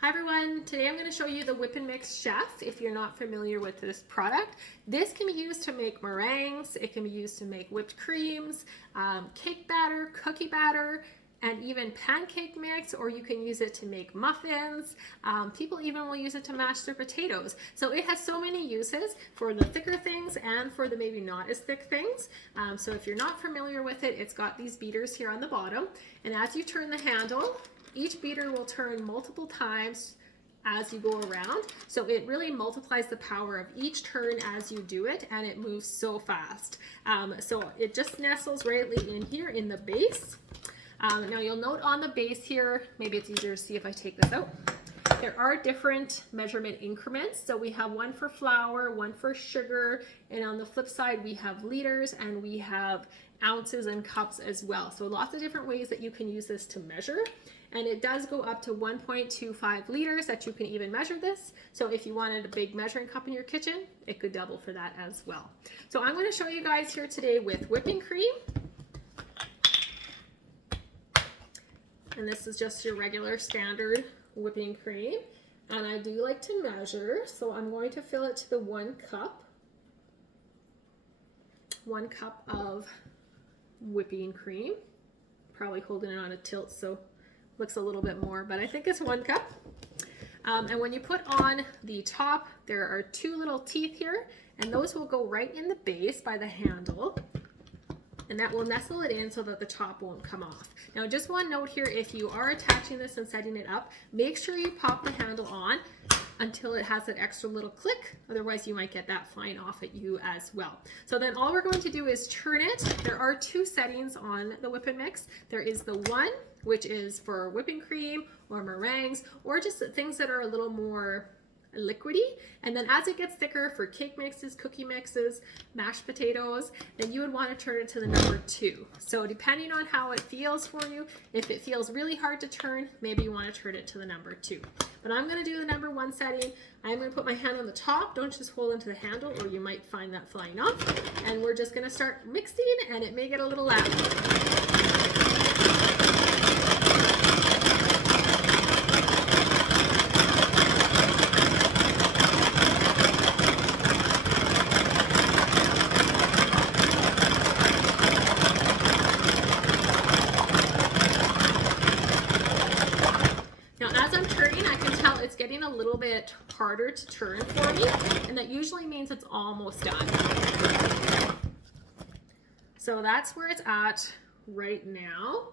Hi everyone, today I'm going to show you the Whip and Mix Chef if you're not familiar with this product. This can be used to make meringues, it can be used to make whipped creams, cake batter, cookie batter, and even pancake mix, or you can use it to make muffins. People even will use it to mash their potatoes. So it has so many uses for the thicker things and for the maybe not as thick things. So if you're not familiar with it, it's got these beaters here on the bottom, and as you turn the handle, each beater will turn multiple times as you go around. So it really multiplies the power of each turn as you do it, and it moves so fast. So it just nestles rightly in here in the base. Now you'll note on the base here, maybe it's easier to see if I take this out, there are different measurement increments. So we have one for flour, one for sugar, and on the flip side we have liters and we have ounces and cups as well. So lots of different ways that you can use this to measure. And it does go up to 1.25 liters that you can even measure this. So if you wanted a big measuring cup in your kitchen, it could double for that as well. So I'm going to show you guys here today with whipping cream. And this is just your regular standard whipping cream. And I do like to measure, so I'm going to fill it to the 1 cup. 1 cup of whipping cream. Probably holding it on a tilt, so looks a little bit more, but I think it's 1 cup. And when you put on the top, there are 2 little teeth here, and those will go right in the base by the handle, and that will nestle it in so that the top won't come off. Now just one note here, if you are attaching this and setting it up, make sure you pop the handle on until it has that extra little click, otherwise you might get that flying off at you as well. So then all we're going to do is turn it. There are 2 settings on the Whip and Mix. There is the one which is for whipping cream or meringues or just things that are a little more liquidy, and then as it gets thicker for cake mixes, cookie mixes, mashed potatoes, then you would want to turn it to the number 2. So depending on how it feels for you, if it feels really hard to turn, maybe you want to turn it to the number 2. But I'm going to do the number 1 setting. I'm going to put my hand on the top. Don't just hold into the handle or you might find that flying off. And we're just going to start mixing, and it may get a little loud. It's getting a little bit harder to turn for me, and that usually means it's almost done. So that's where it's at right now.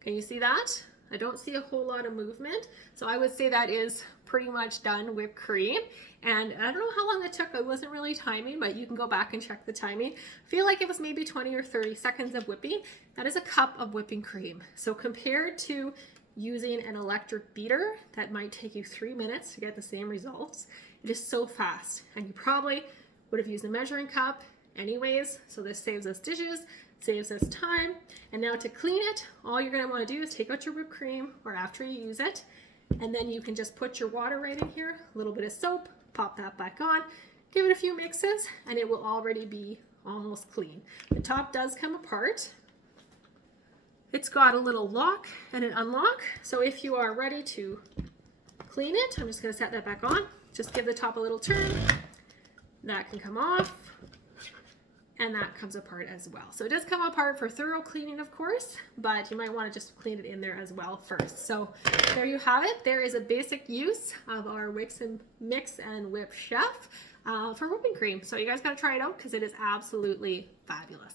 Can you see that? I don't see a whole lot of movement, so I would say that is pretty much done whipped cream. And I don't know how long it took. I wasn't really timing, but you can go back and check the timing. I feel like it was maybe 20 or 30 seconds of whipping. That is a cup of whipping cream. So compared to using an electric beater that might take you 3 minutes to get the same results, it is so fast, and you probably would have used a measuring cup anyways. So this saves us dishes, saves us time. And now to clean it, all you're going to want to do is take out your whipped cream or after you use it, and then you can just put your water right in here, a little bit of soap, pop that back on, give it a few mixes, and it will already be almost clean. The top does come apart. It's got a little lock and an unlock, so if you are ready to clean it, I'm just going to set that back on. Just give the top a little turn. That can come off, and that comes apart as well. So it does come apart for thorough cleaning, of course, but you might want to just clean it in there as well first. So there you have it. There is a basic use of our Mix and Whip Chef for whipping cream. So you guys got to try it out because it is absolutely fabulous.